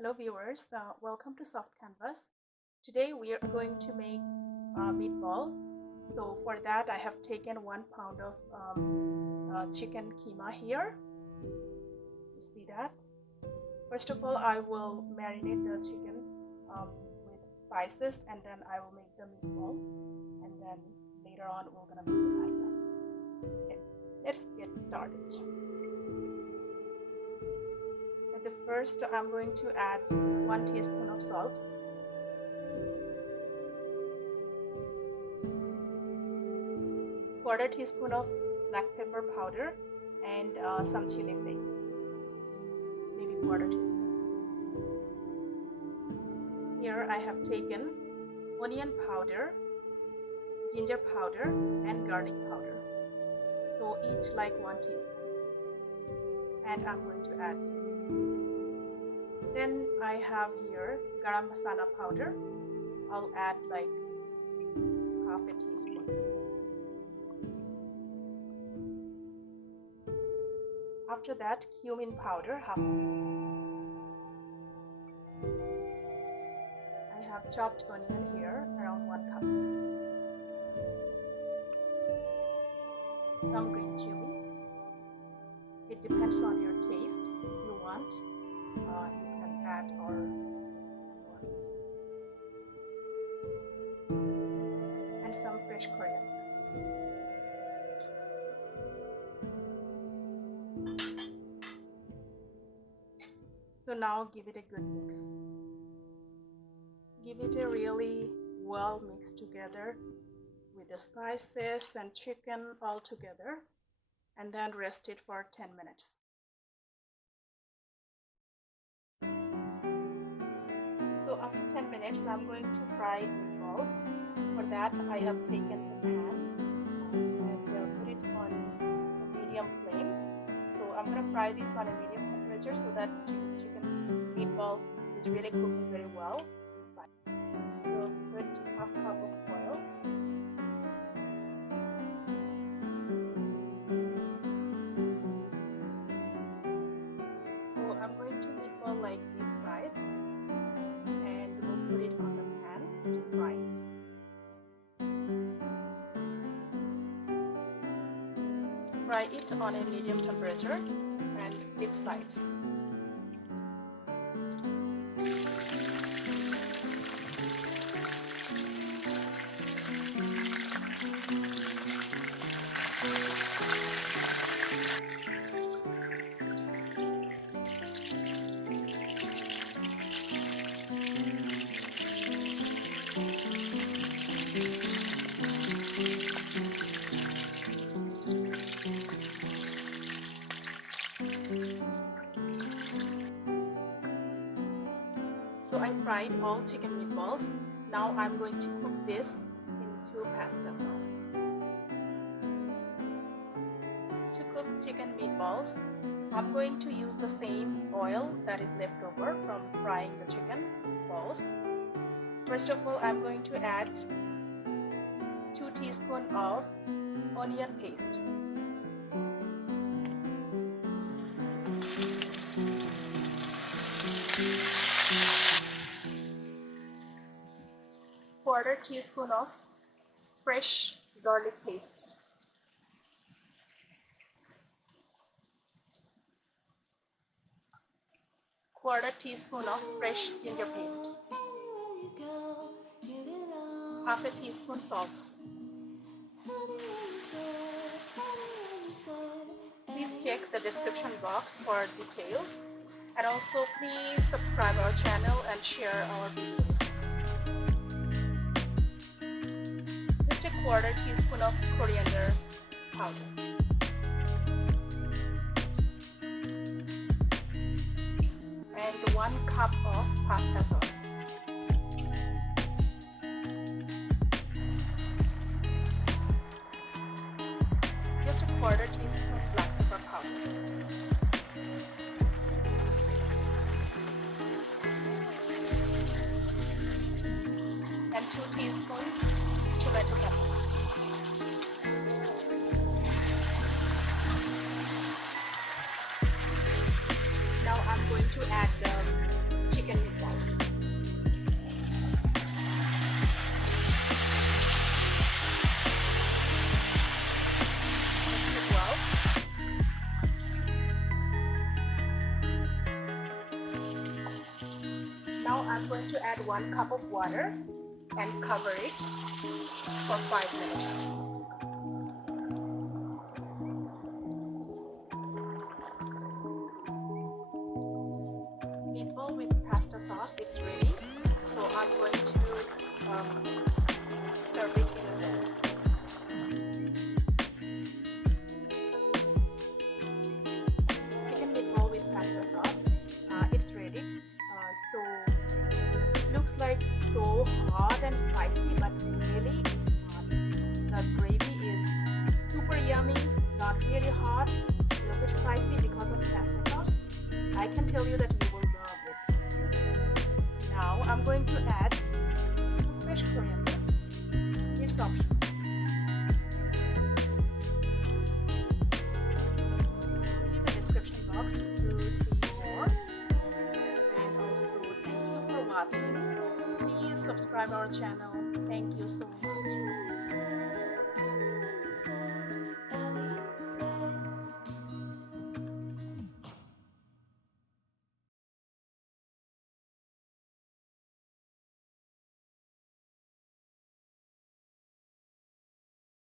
Hello viewers, welcome to Soft Canvas. Today we are going to make meatball. So for that I have taken 1 pound of chicken keema here. You see that? First of all, I will marinate the chicken with spices, and then I will make the meatball, and then later on we're gonna make the pasta. Okay, let's get started. The first, I'm going to add 1 teaspoon of salt, quarter teaspoon of black pepper powder, and some chili flakes, maybe quarter teaspoon. Here I have taken onion powder, ginger powder, and garlic powder, so each like 1 teaspoon, and I'm going to add this. Then I have here garam masala powder. I'll add like half a teaspoon. After that, cumin powder, half a teaspoon. I have chopped onion here, around 1 cup. Some green chilies. It depends on your taste. If you want, you can add or want. And some fresh coriander. So now give it a good mix. Give it a really well mixed together with the spices and chicken all together, and then rest it for 10 minutes. So after 10 minutes, I'm going to fry meatballs. For that, I have taken the pan and put it on a medium flame. So I'm going to fry this on a medium temperature so that the chicken meatball is really cooking very well inside. So put half cup of oil. So I'm going to meatball like this side, and we'll put it on the pan to fry it. Fry it on a medium temperature and flip sides. So I fried all chicken meatballs. Now I'm going to cook this into pasta sauce. To cook chicken meatballs, I'm going to use the same oil that is left over from frying the chicken balls. First of all, I'm going to add 2 teaspoons of onion paste. Quarter teaspoon of fresh garlic paste. Quarter teaspoon of fresh ginger paste. Half a teaspoon salt. Please check the description box for details, and also please subscribe our channel and share our videos. Just a quarter teaspoon of coriander powder. And 1 cup of pasta sauce. Just a quarter teaspoon black pepper powder. And 2 teaspoons tomato ketchup. Now I'm going to add the chicken Now I'm going to add 1 cup of water and cover it for 5 minutes. Meatball with pasta sauce, it's ready. So I'm going to serve it in a bowl. Chicken meatball with pasta sauce, it's ready. So looks like so hot and spicy, but really the gravy is super yummy, not really hot, a little bit spicy because of pasta sauce. I can tell you that you will love it. Now I'm going to add fresh coriander. It's optional. See the description box to see more. And also thank you for watching. Please subscribe our channel. Thank you so much.